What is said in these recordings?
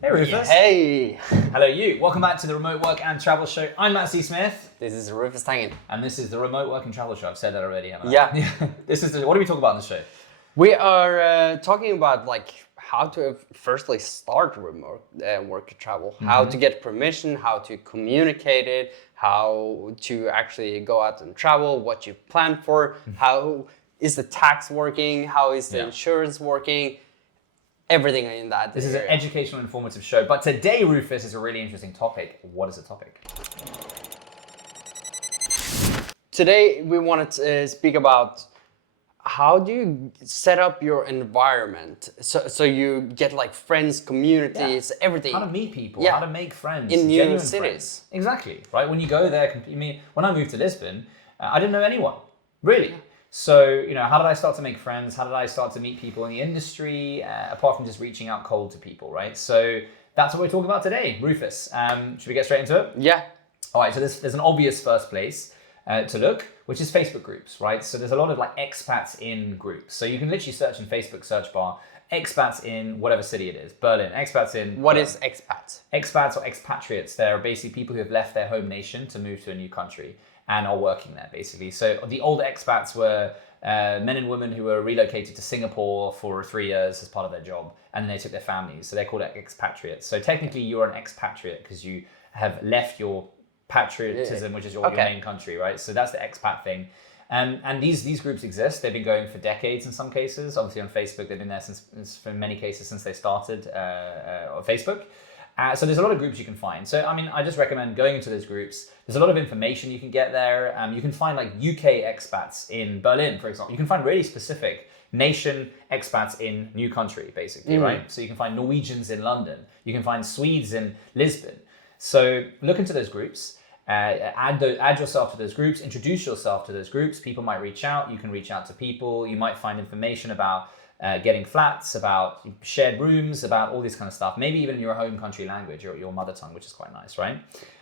Hey Rufus. Hey! Hello you. Welcome back to the Remote Work and Travel Show. I'm Matt C. Smith. This is Rufus Tangen. And this is the Remote Work and Travel Show. I've said that already, haven't I? Yeah. What do we talk about on the show? We are talking about how to firstly start remote work and travel, how to get permission, how to communicate it, how to actually go out and travel, what you plan for, how is the tax working, how is the insurance working, everything in that. This is an educational, informative show. But today, Rufus, is a really interesting topic. What is the topic? Today, we wanted to speak about how do you set up your environment so you get friends, communities, everything. How to meet people, how to make friends. In new cities. Friends. Exactly, right? When you go there, when I moved to Lisbon, I didn't know anyone, really. So, how did I start to make friends? How did I start to meet people in the industry, apart from just reaching out cold to people, right? So that's what we're talking about today. Rufus, should we get straight into it? Yeah. All right, so there's an obvious first place to look, which is Facebook groups, right? So there's a lot of expats in groups. So you can literally search in Facebook search bar, expats in whatever city it is, Berlin, expats in... What is expats? Expats or expatriates, they're basically people who have left their home nation to move to a new country and are working there, basically. So the old expats were men and women who were relocated to Singapore for 3 years as part of their job, and then they took their families. So they're called expatriates. So technically you're an expatriate because you have left your patriotism, which is your main country, right? So that's the expat thing. And these groups exist. They've been going for decades in some cases. Obviously on Facebook, they've been there for many cases since they started on Facebook. So there's a lot of groups you can find. So, I just recommend going into those groups. There's a lot of information you can get there. You can find UK expats in Berlin, for example. You can find really specific nation expats in new country, basically, right? So you can find Norwegians in London. You can find Swedes in Lisbon. So look into those groups. Add yourself to those groups, introduce yourself to those groups. People might reach out, you can reach out to people, you might find information about getting flats, about shared rooms, about all this kind of stuff, maybe even in your home country language or your mother tongue, which is quite nice, right?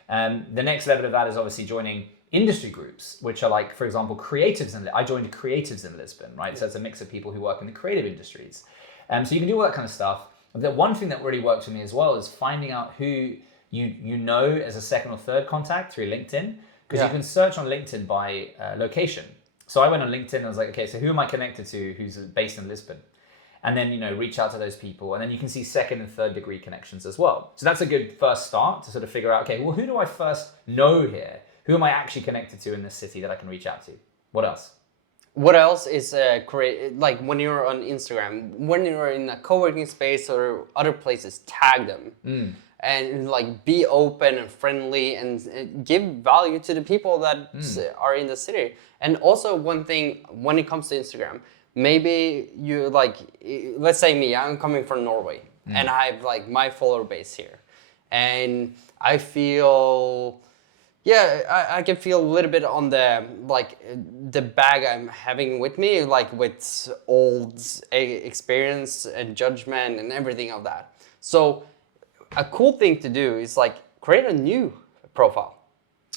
The next level of that is obviously joining industry groups, which are for example, creatives. I joined creatives in Lisbon, right? So it's a mix of people who work in the creative industries. So you can do all that kind of stuff. The one thing that really worked for me as well is finding out who you know as a second or third contact through LinkedIn, because you can search on LinkedIn by location. So I went on LinkedIn and I was like, okay, so who am I connected to who's based in Lisbon? And then, reach out to those people. And then you can see second and third degree connections as well. So that's a good first start to sort of figure out, okay, well, who do I first know here? Who am I actually connected to in this city that I can reach out to? What else? What else is when you're on Instagram, when you're in a co-working space or other places, tag them. And be open and friendly and give value to the people that are in the city. And also one thing when it comes to Instagram, maybe you let's say me, I'm coming from Norway and I have my follower base here. And I feel, I can feel a little bit on the bag I'm having with me, with old experience and judgment and everything of that. So a cool thing to do is create a new profile,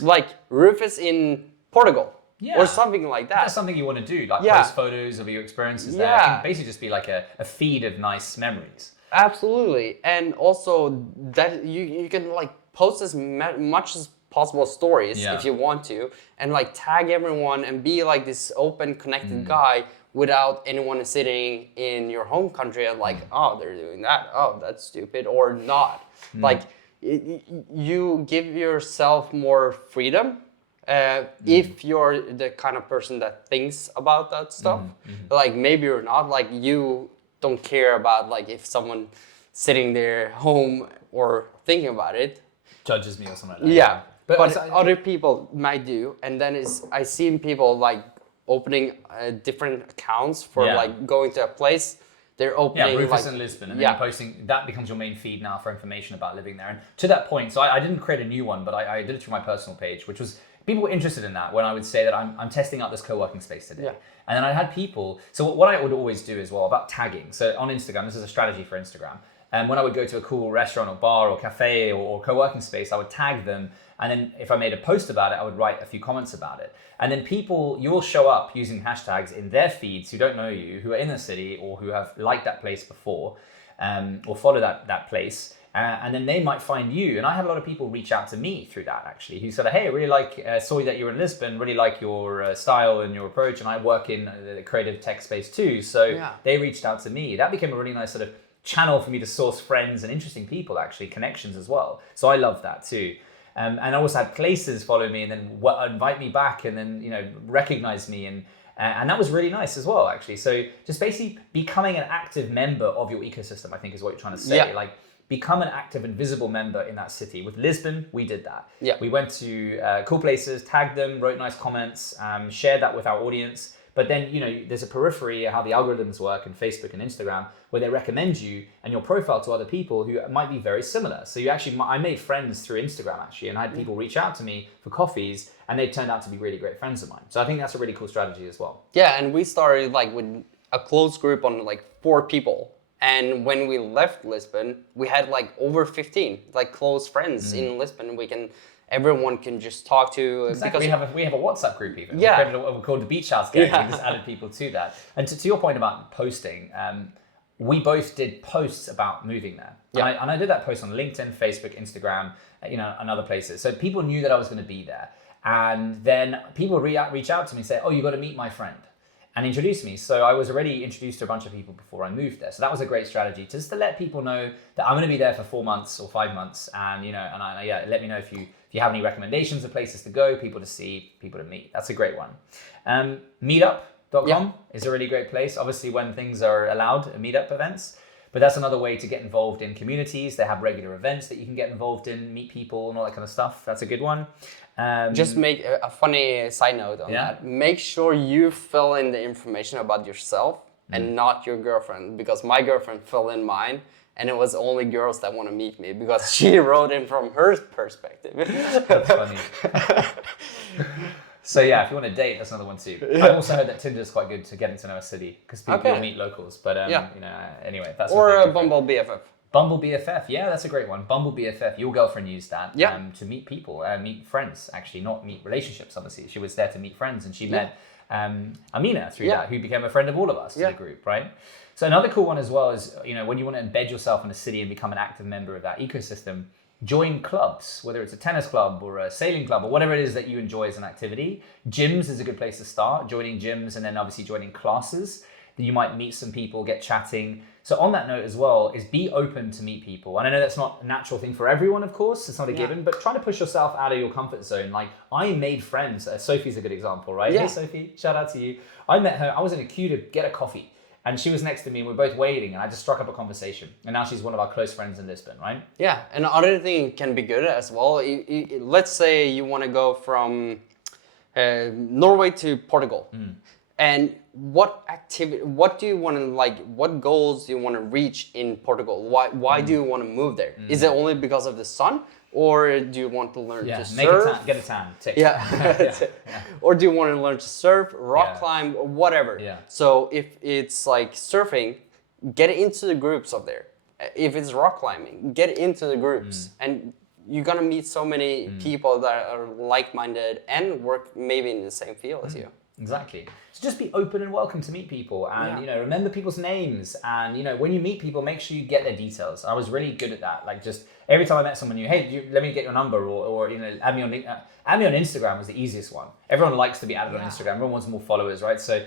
like Rufus in Portugal, or something like that. That's something you want to do, post photos of your experiences there. It can basically just be a feed of nice memories. Absolutely, and also that you can post as much as possible stories if you want to, and tag everyone and be this open, connected guy. Without anyone sitting in your home country and oh, they're doing that, oh, that's stupid, or not. You give yourself more freedom if you're the kind of person that thinks about that stuff. Maybe you're not, you don't care about if someone sitting there home or thinking about it. Judges me or something like that. Yeah, but other people might do. And then I seen people opening different accounts for going to a place. They're opening Rufus in Lisbon, and then you're posting. That becomes your main feed now for information about living there. And to that point, so I didn't create a new one, but I did it through my personal page, which was people were interested in that when I would say that I'm testing out this co-working space today. And then I had people. So what I would always do as well about tagging. So on Instagram, this is a strategy for Instagram. And when I would go to a cool restaurant or bar or cafe or co-working space, I would tag them. And then if I made a post about it, I would write a few comments about it. And then you will show up using hashtags in their feeds who don't know you, who are in the city or who have liked that place before, or follow that place. And then they might find you. And I had a lot of people reach out to me through that, actually, who said, hey, I really saw that you were in Lisbon, really like your style and your approach. And I work in the creative tech space too. So they reached out to me. That became a really nice sort of channel for me to source friends and interesting people, actually, connections as well. So I love that too. And I also had places follow me and then invite me back and then, recognize me. And that was really nice as well, actually. So just basically becoming an active member of your ecosystem, I think is what you're trying to say. Yeah. Like, become an active and visible member in that city. With Lisbon, we did that. Yeah. We went to cool places, tagged them, wrote nice comments, shared that with our audience. But then, there's a periphery, how the algorithms work in Facebook and Instagram, where they recommend you and your profile to other people who might be very similar. So I made friends through Instagram, actually, and I had people reach out to me for coffees, and they turned out to be really great friends of mine. So I think that's a really cool strategy as well. Yeah, and we started with a close group on 4 people. And when we left Lisbon, we had over 15 close friends in Lisbon. Everyone can just talk to. Exactly. Because we have a WhatsApp group even. Yeah. We created what we called the Beach House Gang. We just added people to that. And to your point about posting, we both did posts about moving there. Yeah. And I did that post on LinkedIn, Facebook, Instagram, and other places. So people knew that I was going to be there. And then people reach out to me and say, oh, you got to meet my friend. And introduce me. So I was already introduced to a bunch of people before I moved there. So that was a great strategy, just to let people know that I'm going to be there for 4 months or 5 months. And, let me know if you have any recommendations of places to go, people to see, people to meet. That's a great one. Meetup.com is a really great place. Obviously, when things are allowed, meetup events. But that's another way to get involved in communities. They have regular events that you can get involved in, meet people and all that kind of stuff. That's a good one. just make a funny side note on that. Make sure you fill in the information about yourself and not your girlfriend, because my girlfriend filled in mine and it was only girls that want to meet me because she wrote in from her perspective. That's funny. So yeah, if you want to date, that's another one too. I've also heard that Tinder is quite good to getting to know a city because people meet locals. But anyway, that's or a Bumble BFF. Bumble BFF, yeah, that's a great one. Bumble BFF, your girlfriend used that to meet people, meet friends, actually, not meet relationships, obviously. She was there to meet friends, and she met Amina through that, who became a friend of all of us to the group, right? So another cool one as well is, when you want to embed yourself in a city and become an active member of that ecosystem, join clubs, whether it's a tennis club or a sailing club or whatever it is that you enjoy as an activity. Gyms is a good place to start, joining gyms and then obviously joining classes. Then you might meet some people, get chatting. So on that note as well, is be open to meet people. And I know that's not a natural thing for everyone, of course, it's not a given, but try to push yourself out of your comfort zone. Like, I made friends. Sophie's a good example, right? Yeah. Hey, Sophie, shout out to you. I met her, I was in a queue to get a coffee. And she was next to me and we're both waiting and I just struck up a conversation. And now she's one of our close friends in Lisbon, right? Yeah, and other thing can be good as well. Let's say you want to go from Norway to Portugal. And what do you want to what goals do you want to reach in Portugal? Why do you want to move there? Is it only because of the sun? Or do you want to learn to surf? Get a tan, tick. Yeah. Or do you want to learn to surf, rock climb, or whatever? Yeah. So if it's like surfing, get into the groups up there. If it's rock climbing, get into the groups. And you're going to meet so many people that are like-minded and work maybe in the same field as you. Exactly. So just be open and welcome to meet people and, remember people's names. And, when you meet people, make sure you get their details. I was really good at that. Like, just every time I met someone new, hey, let me get your number or add me on Instagram was the easiest one. Everyone likes to be added on Instagram. Everyone wants more followers, right? So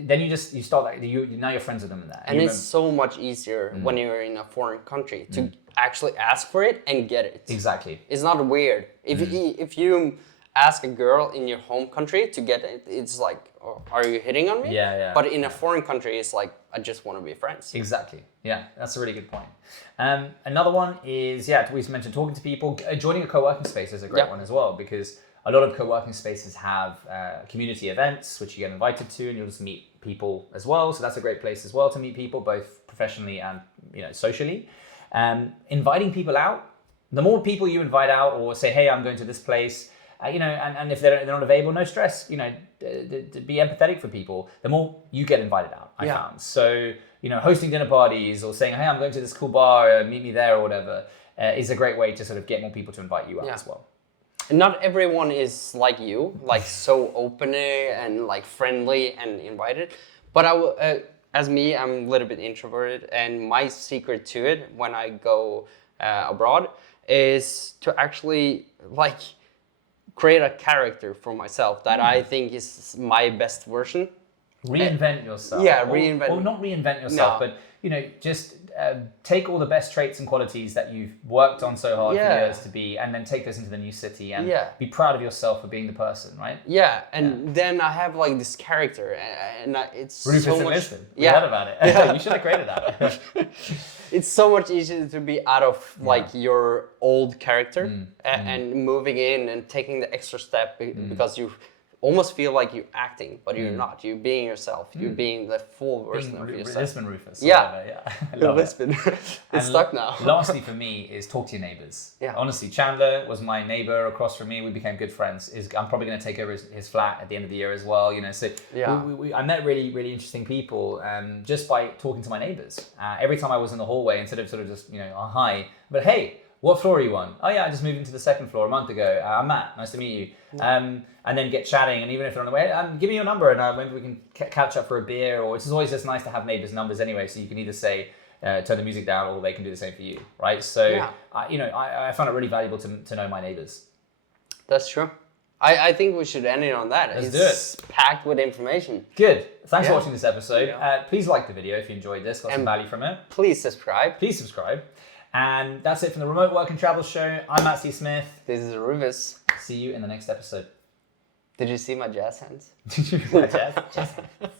then you start now you're friends with them in that. And it's so much easier when you're in a foreign country to actually ask for it and get it. Exactly. It's not weird. If you ask a girl in your home country to get it, it's like, oh, are you hitting on me? Yeah. But in a foreign country, it's like, I just want to be friends. Exactly. Yeah, that's a really good point. Another one is, we mentioned talking to people. Joining a co-working space is a great one as well, because a lot of co-working spaces have community events, which you get invited to, and you'll just meet people as well. So that's a great place as well to meet people, both professionally and socially. Inviting people out. The more people you invite out or say, hey, I'm going to this place, and if they're not available, no stress, to be empathetic for people, the more you get invited out, I found. So, hosting dinner parties or saying, hey, I'm going to this cool bar, meet me there or whatever, is a great way to sort of get more people to invite you out as well. And not everyone is like you, like so open and like friendly and invited. But as me, I'm a little bit introverted, and my secret to it when I go abroad is to actually like create a character for myself that I think is my best version. Reinvent yourself. Yeah, reinvent. Or not reinvent yourself, but just take all the best traits and qualities that you've worked on so hard for years to be, and then take this into the new city and be proud of yourself for being the person, right? Yeah, and then I have like this character, and it's Rufus so and much. Lisbon. We heard about it. You should have created that. It's so much easier to be out of like your old character and moving in and taking the extra step because you almost feel like you're acting, but you're not. You're being yourself. You're being the full version of yourself. Lisbon Rufus. Yeah. Lisbon. It's stuck now. Lastly for me is talk to your neighbors. Yeah. Honestly, Chandler was my neighbor across from me. We became good friends. I'm probably going to take over his flat at the end of the year as well. So I met really, really interesting people just by talking to my neighbors. Every time I was in the hallway, instead of sort of just, hi, but hey, what floor are you on? Oh yeah, I just moved into the second floor a month ago. I'm Matt, nice to meet you. And then get chatting, and even if they're on the way, give me your number and maybe we can catch up for a beer, or it's always just nice to have neighbors' numbers anyway, so you can either say, turn the music down, or they can do the same for you, right? So, I found it really valuable to know my neighbors. That's true. I think we should end it on that. Let's do it. Packed with information. Good. Thanks for watching this episode. Please like the video if you enjoyed this, got some value from it. Please subscribe. And that's it from the Remote Work and Travel Show. I'm Matt C. Smith. This is Rufus. See you in the next episode. Did you see my jazz hands? Did you see my jazz hands?